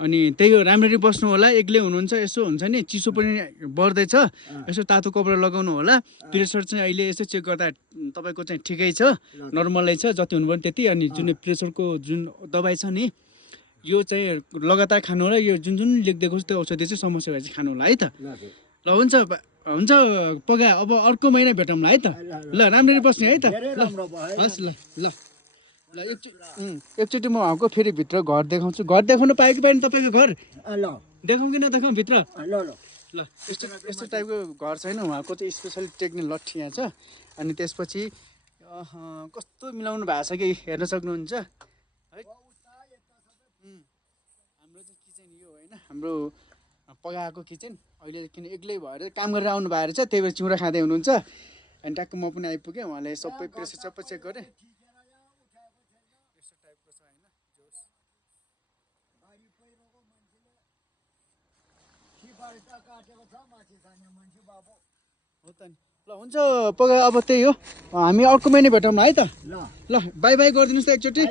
अनि त्यही हो राम्ररी बस्नु होला एक्लै हुनुहुन्छ यसो हुन्छ नि चिसो पनि बढ्दैछ यसो तातो कपडा लगाउनु होला प्रेसर चाहिँ अहिले यसो चेक गर्दा तपाईँको चाहिँ ठिकै छ नर्मलै छ जति हुनुपर्ने त्यति अनि जुन प्रेसरको जुन दबाई छ नि यो चाहिँ लगातार खानु होला यो जुन जुन लेखिदिएको छ त्यो औषधि चाहिँ समस्या भए चाहिँ खानु होला है त ल हुन्छ हुन्छ पगा अब अर्को महिना भेटौँला है त ल राम्ररी बस्ने है त ल हस् ल ल ल एकचोटि म आएको फेरि भित्र घर देखाउँछु घर देखाउनु पायो कि पाएन तपाईँको घर देखाउँ कि नदेखाउँ भित्र ल यस्तो यस्तो टाइपको घर छैन उहाँको चाहिँ स्पेसली टेक्ने लट्ठी यहाँ छ अनि त्यसपछि कस्तो मिलाउनु भएको छ कि हेर्न सक्नुहुन्छ है हाम्रो चाहिँ किचन यो होइन हाम्रो पगाएको किचन अहिले किन एक्लै भएर काम गरेर आउनु भएको रहेछ त्यही भएर चिउरा खाँदै हुनुहुन्छ अनि ट्याक्क म पनि आइपुगेँ उहाँले सबै प्रेसर सबै चेक गरेँ यस्तो टाइपको छ होइन हो त नि ल हुन्छ पगा अब त्यही हो हामी अर्को महिना भेटौँ है त ल बाई बाई गरिदिनुहोस् त एकचोटि